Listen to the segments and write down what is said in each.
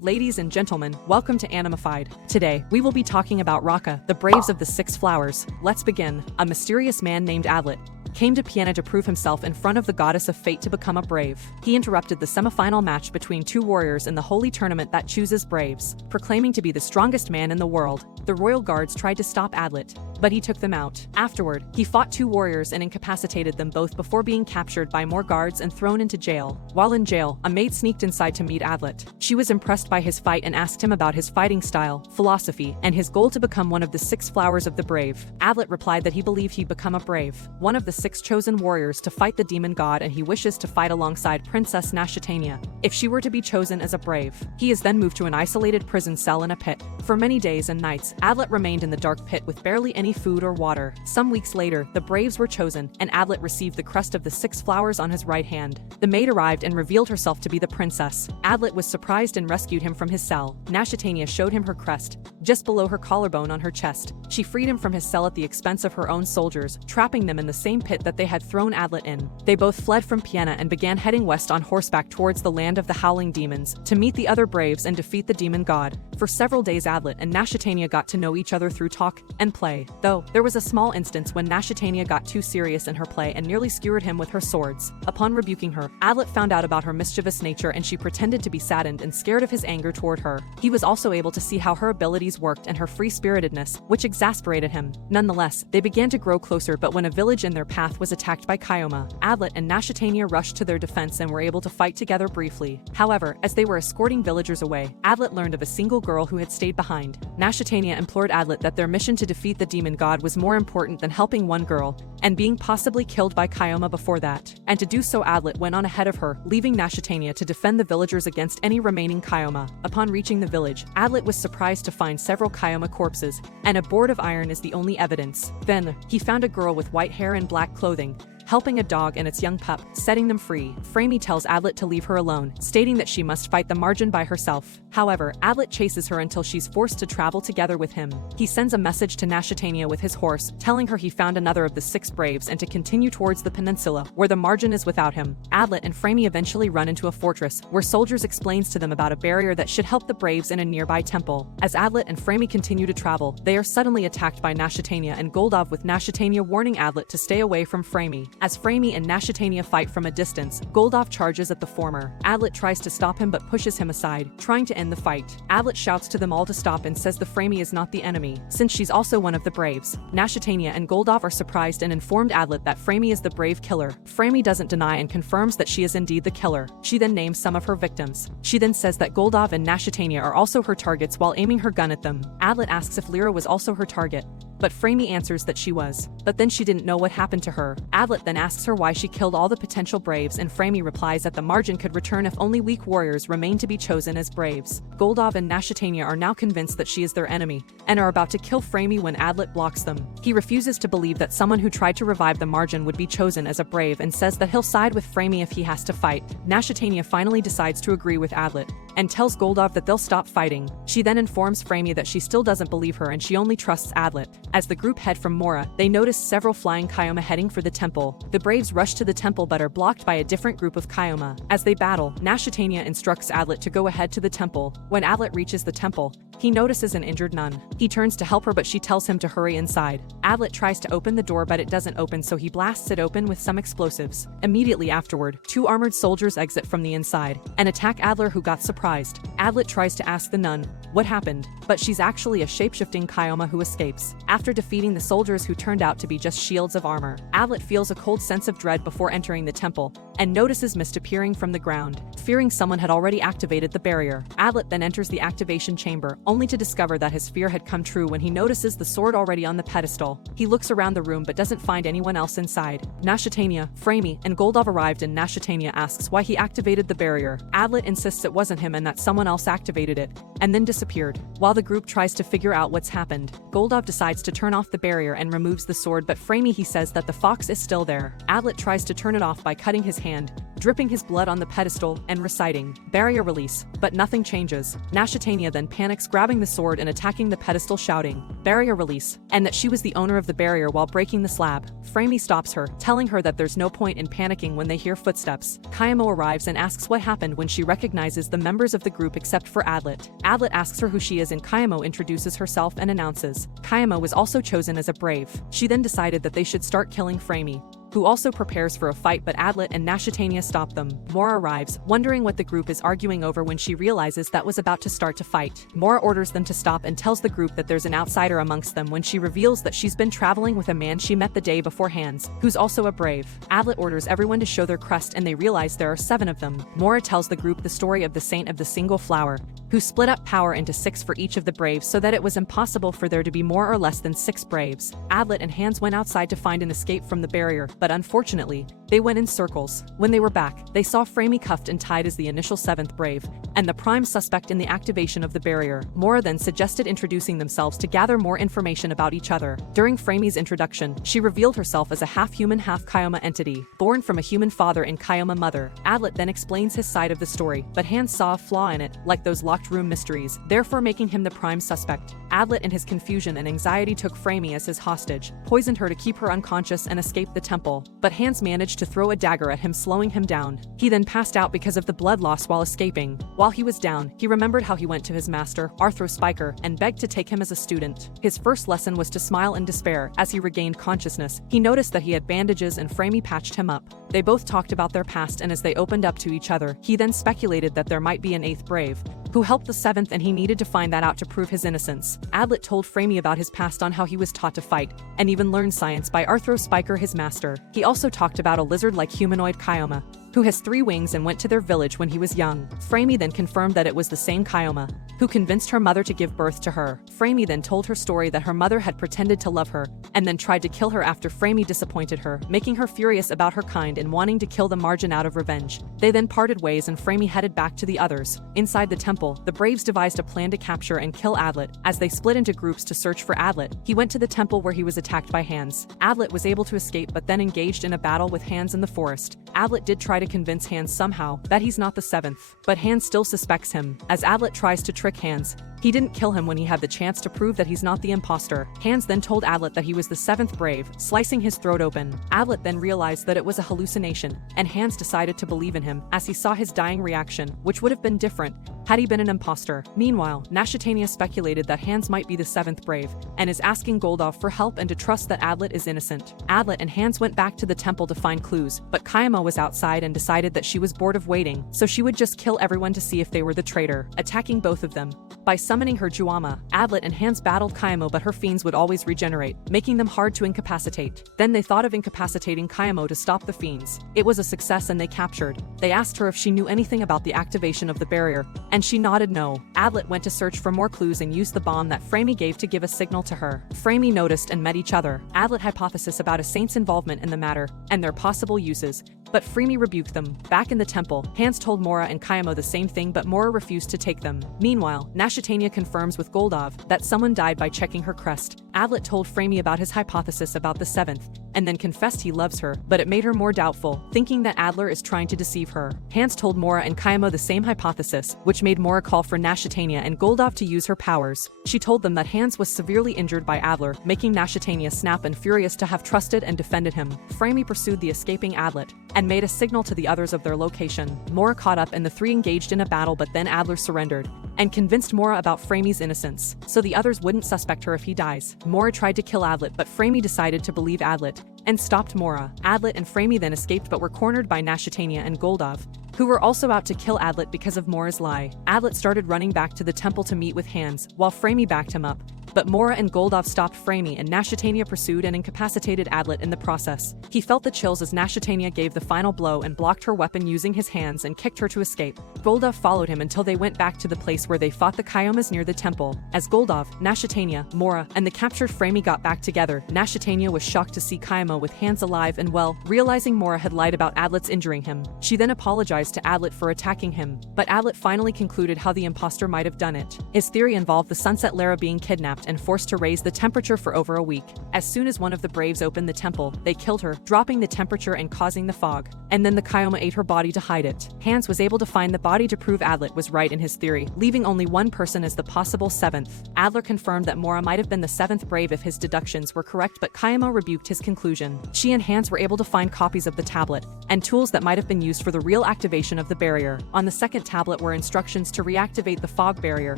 Ladies and gentlemen, welcome to Animefied. Today, we will be talking about Rokka, the Braves of the Six Flowers. Let's begin. A mysterious man named Adlet came to Piena to prove himself in front of the goddess of fate to become a brave. He interrupted the semifinal match between two warriors in the holy tournament that chooses braves, proclaiming to be the strongest man in the world. The royal guards tried to stop Adlet, but he took them out. Afterward, he fought two warriors and incapacitated them both before being captured by more guards and thrown into jail. While in jail, a maid sneaked inside to meet Adlet. She was impressed by his fight and asked him about his fighting style, philosophy, and his goal to become one of the six flowers of the brave. Adlet replied that he believed he'd become a brave, one of the six chosen warriors to fight the demon god, and he wishes to fight alongside Princess Nashitania if she were to be chosen as a brave. He is then moved to an isolated prison cell in a pit. For many days and nights, Adlet remained in the dark pit with barely any food or water. Some weeks later, the braves were chosen, and Adlet received the crest of the six flowers on his right hand. The maid arrived and revealed herself to be the princess. Adlet was surprised and rescued him from his cell. Nashitania showed him her crest, just below her collarbone on her chest. She freed him from his cell at the expense of her own soldiers, trapping them in the same pit that they had thrown Adlet in. They both fled from Piena and began heading west on horseback towards the land of the howling demons, to meet the other braves and defeat the demon god. For several days, Adlet and Nashitania got to know each other through talk and play, though there was a small instance when Nashitania got too serious in her play and nearly skewered him with her swords. Upon rebuking her, Adlet found out about her mischievous nature and she pretended to be saddened and scared of his anger toward her. He was also able to see how her abilities worked and her free-spiritedness, which exasperated him. Nonetheless, they began to grow closer, but when a village in their path was attacked by Kyoma, Adlet and Nashitania rushed to their defense and were able to fight together briefly. However, as they were escorting villagers away, Adlet learned of a single girl who had stayed behind. Nashitania implored Adlet that their mission to defeat the demon god was more important than helping one girl and being possibly killed by Kyoma before that. And to do so, Adlet went on ahead of her, leaving Nashitania to defend the villagers against any remaining Kyoma. Upon reaching the village, Adlet was surprised to find several Kyoma corpses, and a board of iron is the only evidence. Then, he found a girl with white hair and black clothing, helping a dog and its young pup, setting them free. Framey tells Adlet to leave her alone, stating that she must fight the margin by herself. However, Adlet chases her until she's forced to travel together with him. He sends a message to Nashitania with his horse, telling her he found another of the six braves and to continue towards the peninsula, where the margin is without him. Adlet and Framey eventually run into a fortress, where soldiers explains to them about a barrier that should help the braves in a nearby temple. As Adlet and Framey continue to travel, they are suddenly attacked by Nashitania and Goldov, with Nashitania warning Adlet to stay away from Framey. As Framey and Nashitania fight from a distance, Goldov charges at the former. Adlet tries to stop him but pushes him aside, trying to end the fight. Adlet shouts to them all to stop and says the Framey is not the enemy, since she's also one of the braves. Nashitania and Goldov are surprised and informed Adlet that Framey is the brave killer. Framey doesn't deny and confirms that she is indeed the killer. She then names some of her victims. She then says that Goldov and Nashitania are also her targets while aiming her gun at them. Adlet asks if Lyra was also her target, but Framey answers that she was, but then she didn't know what happened to her. Adlet then asks her why she killed all the potential braves, and Framey replies that the margin could return if only weak warriors remain to be chosen as braves. Goldov and Nashitania are now convinced that she is their enemy, and are about to kill Framey when Adlet blocks them. He refuses to believe that someone who tried to revive the margin would be chosen as a brave and says that he'll side with Framey if he has to fight. Nashitania finally decides to agree with Adlet, and tells Goldov that they'll stop fighting. She then informs Framey that she still doesn't believe her and she only trusts Adlet. As the group head from Mora, they notice several flying Kyoma heading for the temple. The braves rush to the temple but are blocked by a different group of Kyoma. As they battle, Nashitania instructs Adlet to go ahead to the temple. When Adlet reaches the temple, he notices an injured nun. He turns to help her but she tells him to hurry inside. Adlet tries to open the door but it doesn't open, so he blasts it open with some explosives. Immediately afterward, two armored soldiers exit from the inside and attack Adler, who got surprised. Adlet tries to ask the nun what happened, but she's actually a shape-shifting Kyoma who escapes. After defeating the soldiers, who turned out to be just shields of armor, Adlet feels a cold sense of dread before entering the temple and notices mist appearing from the ground. Fearing someone had already activated the barrier, Adlet then enters the activation chamber, only to discover that his fear had come true when he notices the sword already on the pedestal. He looks around the room but doesn't find anyone else inside. Nashitania, Framey, and Goldov arrived and Nashitania asks why he activated the barrier. Adlet insists it wasn't him and that someone else activated it, and then disappeared. While the group tries to figure out what's happened, Goldov decides to turn off the barrier and removes the sword, but Framey he says that the fox is still there. Adlet tries to turn it off by cutting his hand, dripping his blood on the pedestal and reciting, "Barrier release," but nothing changes. Nashitania then panics, grabbing the sword and attacking the pedestal, shouting, "Barrier release," and that she was the owner of the barrier while breaking the slab. Framey stops her, telling her that there's no point in panicking when they hear footsteps. Kayamo arrives and asks what happened when she recognizes the members of the group except for Adlet. Adlet asks her who she is and Kayamo introduces herself and announces Kayamo was also chosen as a brave. She then decided that they should start killing Framey, who also prepares for a fight, but Adlet and Nashitania stop them. Mora arrives, wondering what the group is arguing over when she realizes that was about to start to fight. Mora orders them to stop and tells the group that there's an outsider amongst them when she reveals that she's been traveling with a man she met the day before, Hans, who's also a brave. Adlet orders everyone to show their crest and they realize there are 7 of them. Mora tells the group the story of the Saint of the Single Flower, who split up power into 6 for each of the braves so that it was impossible for there to be more or less than 6 braves. Adlet and Hans went outside to find an escape from the barrier, but unfortunately, they went in circles. When they were back, they saw Framey cuffed and tied as the initial 7th brave, and the prime suspect in the activation of the barrier. Mora then suggested introducing themselves to gather more information about each other. During Framey's introduction, she revealed herself as a half-human, half-Kyoma entity, born from a human father and Kyoma mother. Adlet then explains his side of the story, but Hans saw a flaw in it, like those locked room mysteries, therefore making him the prime suspect. Adlet in his confusion and anxiety took Framey as his hostage, poisoned her to keep her unconscious and escaped the temple, but Hans managed to throw a dagger at him, slowing him down. He then passed out because of the blood loss while escaping. While he was down, he remembered how he went to his master, Arthro Spiker, and begged to take him as a student. His first lesson was to smile in despair. As he regained consciousness, he noticed that he had bandages and Framey patched him up. They both talked about their past, and as they opened up to each other, he then speculated that there might be an 8th brave, who helped the 7th, and he needed to find that out to prove his innocence. Adlet told Framey about his past, on how he was taught to fight, and even learned science by Arthro Spiker, his master. He also talked about a lizard-like humanoid Kyoma, who has 3 wings and went to their village when he was young. Framey then confirmed that it was the same Kyoma, who convinced her mother to give birth to her. Framey then told her story that her mother had pretended to love her, and then tried to kill her after Framey disappointed her, making her furious about her kind and wanting to kill the Margin out of revenge. They then parted ways and Framey headed back to the others. Inside the temple, the braves devised a plan to capture and kill Adlet. As they split into groups to search for Adlet, he went to the temple where he was attacked by Hans. Adlet was able to escape, but then engaged in a battle with Hans in the forest. Adlet did try to convince Hans somehow that he's not the 7th, but Hans still suspects him. As Adlet tries to trick Hans, he didn't kill him when he had the chance to prove that he's not the imposter. Hans then told Adlet that he was the 7th brave, slicing his throat open. Adlet then realized that it was a hallucination, and Hans decided to believe in him as he saw his dying reaction, which would have been different had he been an imposter. Meanwhile, Nashitania speculated that Hans might be the 7th brave, and is asking Goldov for help and to trust that Adlet is innocent. Adlet and Hans went back to the temple to find clues, but Kyoma was outside and decided that she was bored of waiting, so she would just kill everyone to see if they were the traitor, attacking both of them. By summoning her Juama, Adlet and Hans battled Kyamo, but her fiends would always regenerate, making them hard to incapacitate. Then they thought of incapacitating Kyamo to stop the fiends. It was a success and they captured. They asked her if she knew anything about the activation of the barrier, and she nodded no. Adlet went to search for more clues and used the bomb that Framey gave to give a signal to her. Framey noticed and met each other. Adlet hypothesis about a saint's involvement in the matter, and their possible uses, but Framey rebuked them. Back in the temple, Hans told Mora and Kyamo the same thing, but Mora refused to take them. Meanwhile, Nashitania confirms with Goldov that someone died by checking her crest. Adlet told Framey about his hypothesis about the 7th, and then confessed he loves her, but it made her more doubtful, thinking that Adler is trying to deceive her. Hans told Mora and Kyamo the same hypothesis, which made Mora call for Nashitania and Goldov to use her powers. She told them that Hans was severely injured by Adler, making Nashitania snap and furious to have trusted and defended him. Framey pursued the escaping Adlet, and made a signal to the others of their location. Mora caught up and the 3 engaged in a battle, but then Adler surrendered, and convinced Mora about Framey's innocence, so the others wouldn't suspect her if he dies. Mora tried to kill Adlet, but Framey decided to believe Adlet, and stopped Mora. Adlet and Framey then escaped, but were cornered by Nashitania and Goldov, who were also out to kill Adlet because of Mora's lie. Adlet started running back to the temple to meet with Hans, while Framey backed him up. But Mora and Goldov stopped Framey, and Nashitania pursued and incapacitated Adlet in the process. He felt the chills as Nashitania gave the final blow and blocked her weapon using his hands and kicked her to escape. Goldov followed him until they went back to the place where they fought the Kyomas near the temple. As Goldov, Nashitania, Mora, and the captured Framey got back together, Nashitania was shocked to see Kyoma with Hans alive and well, realizing Mora had lied about Adlet's injuring him. She then apologized to Adlet for attacking him, but Adlet finally concluded how the imposter might have done it. His theory involved the Sunset Lara being kidnapped and forced to raise the temperature for over a week. As soon as one of the Braves opened the temple, they killed her, dropping the temperature and causing the fog. And then the Kyoma ate her body to hide it. Hans was able to find the body to prove Adlet was right in his theory, leaving only one person as the possible seventh. Adler confirmed that Mora might have been the seventh Brave if his deductions were correct, but Kyoma rebuked his conclusion. She and Hans were able to find copies of the tablet and tools that might have been used for the real activation of the barrier. On the second tablet were instructions to reactivate the fog barrier,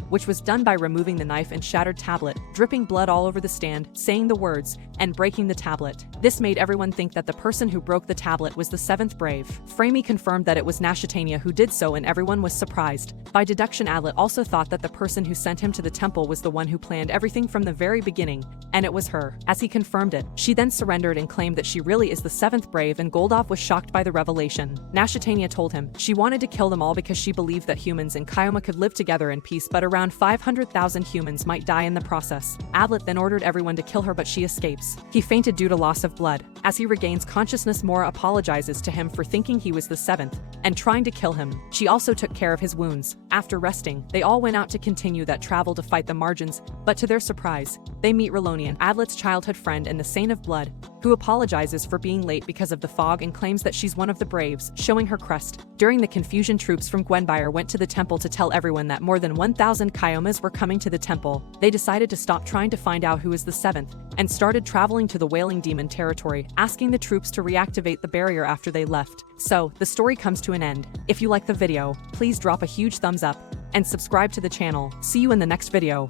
which was done by removing the knife and shattered tablet, dripping blood all over the stand, saying the words, and breaking the tablet. This made everyone think that the person who broke the tablet was the seventh Brave. Framey confirmed that it was Nashitania who did so, and everyone was surprised. By deduction, Adlet also thought that the person who sent him to the temple was the one who planned everything from the very beginning, and it was her. As he confirmed it, she then surrendered and claimed that she really is the seventh Brave, and Goldov was shocked by the revelation. Nashitania told him she wanted to kill them all because she believed that humans and Kyoma could live together in peace, but around 500,000 humans might die in the process. Adlet then ordered everyone to kill her, but she escapes. He fainted due to loss of blood. As he regains consciousness, Mora apologizes to him for thinking he was the seventh and trying to kill him. She also took care of his wounds. After resting, they all went out to continue that travel to fight the Margins, but to their surprise, they meet Relonian, Adlet's childhood friend and the Saint of Blood, who apologizes for being late because of the fog and claims that she's one of the Braves, showing her crest. During the confusion, troops from Gwenbyre went to the temple to tell everyone that more than 1,000 Kyomas were coming to the temple. They decided to stop trying to find out who is the seventh, and started traveling to the Wailing Demon territory, asking the troops to reactivate the barrier after they left. So, the story comes to an end. If you like the video, please drop a huge thumbs up, and subscribe to the channel. See you in the next video.